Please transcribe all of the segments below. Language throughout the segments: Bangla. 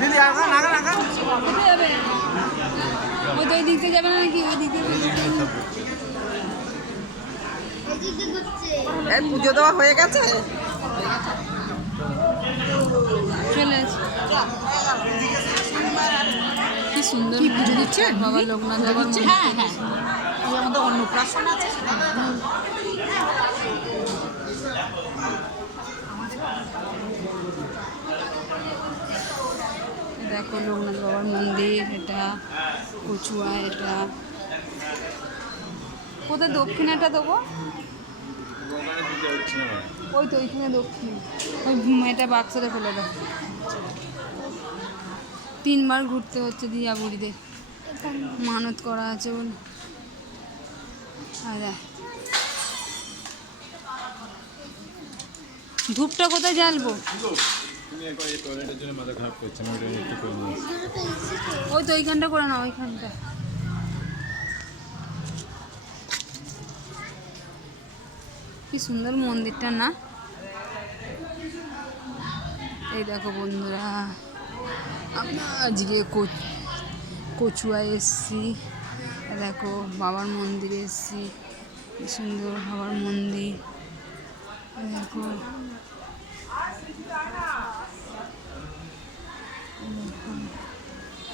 দিদি আগা আগা আগা কোথায় যাবে? ওই তো ওই দিক থেকে যাবে না নাকি? ওই দিক থেকে এই পুজো দেওয়া হয়ে গেছে। চলে আসি। কি সুন্দর পুজো দিচ্ছে বাবা লোকনাথ বাবার। হ্যাঁ হ্যাঁ, এর মধ্যে অন্নপ্রাশন আছে। দেখো লোকনাথ বাবার মন্দির, এটা কচুয়া। এটা কোথায় দক্ষিণাটা দেবো? ওই তো ওইখানে দক্ষিণ, ওই এটা বাক্সটা ফেলে দাও। 3 বার ঘুরতে হচ্ছে দিয়া বুড়িতে, মানত করা আছে বলে। আরে ধূপটা কোথায় জ্বালবো? ওই তো ওইখানটা করে না, ওইখানটা। কি সুন্দর মন্দিরটা না? এই দেখো বন্ধুরা, আমরা আজকে কচুয়ায় এসছি। দেখো বাবার মন্দিরে এসছি, কি সুন্দর বাবার মন্দির। দেখো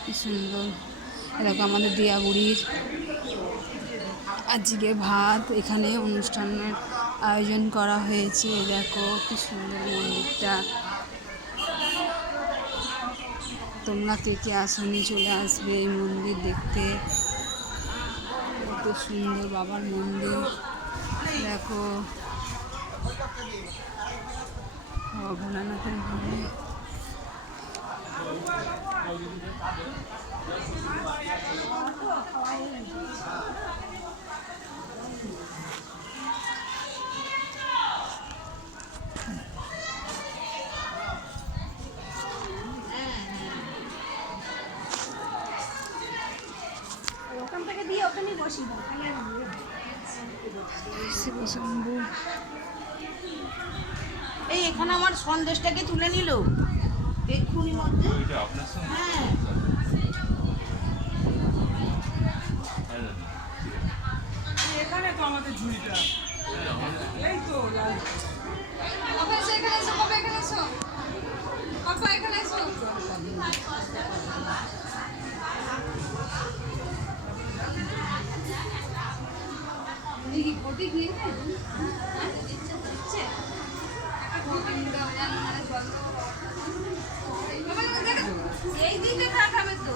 কি সুন্দর। দেখো আমাদের দিয়া বুড়ির আজকে ভাত এখানে অনুষ্ঠানের আয়োজন করা হয়েছে। দেখো কি সুন্দর মন্দিরটা। তোমরা কে কে আসনি চলে আসবে এই মন্দির দেখতে। কত সুন্দর বাবার মন্দির। দেখো বাবা ভোলানাথের মন্দির। শিবশম্ভু। এই এখানে আমার সন্দেশটাকে তুলে নিল এক্ষুনি মধ্যে। হ্যাঁ এখানে তো আমাদের ঝুড়িটা, এই তো এই দিকে থাকবে তো।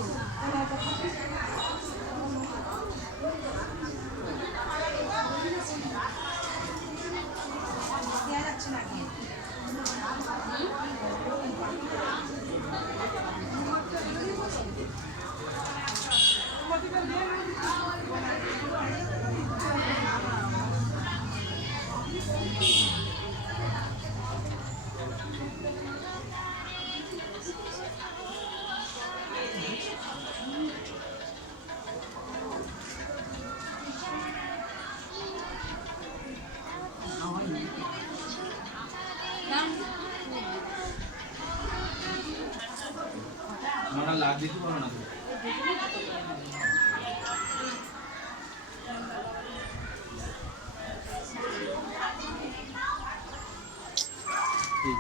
লাগ দিতে পারো না।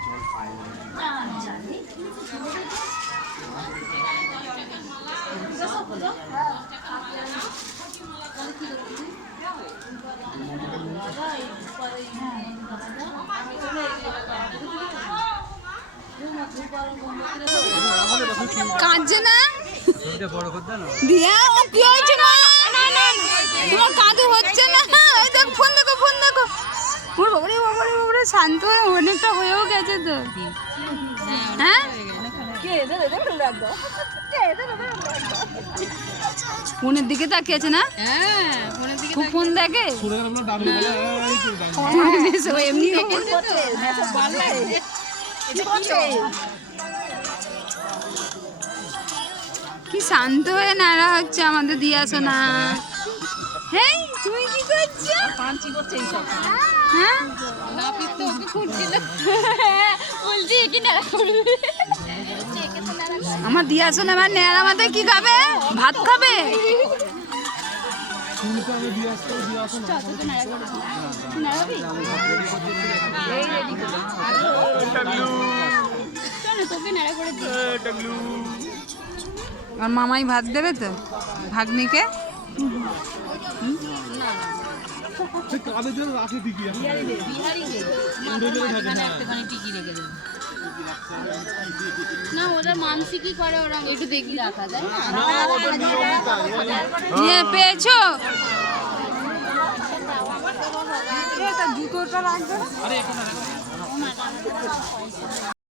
জল পায় না। কাঁদছে না দিয়া? ও কি হয়েছে মা? তোমার কাঁদু হচ্ছে না? ওই দেখ, ফোন দেখো ফোন দেখো। ওর বাবারে বাবারে বাবারে, শান্ত হয়ে অনেকটা হয়েও গেছে তো। হ্যাঁ ফোনের দিকে তাকিয়েছে না? খুব ফোন দেখে। এমনি কি শান্ত হয়ে নাড়া হচ্ছে আমাদের দিয়া শোনা। হ্যাঁ তুমি কি করছো? হ্যাঁ বলছি কি নাড়া করবে। আমার দিয়ে আসুন আমার নেড়া মাথায় কি খাবে? ভাত খাবে? আর মামাই ভাত দেবে তো ভাগ্নিকে? না ওরা মানসিকই করে, ওরা একটু দেখি রাখা যায় নিয়ে পেয়েছো? জুতোটা রাখবে।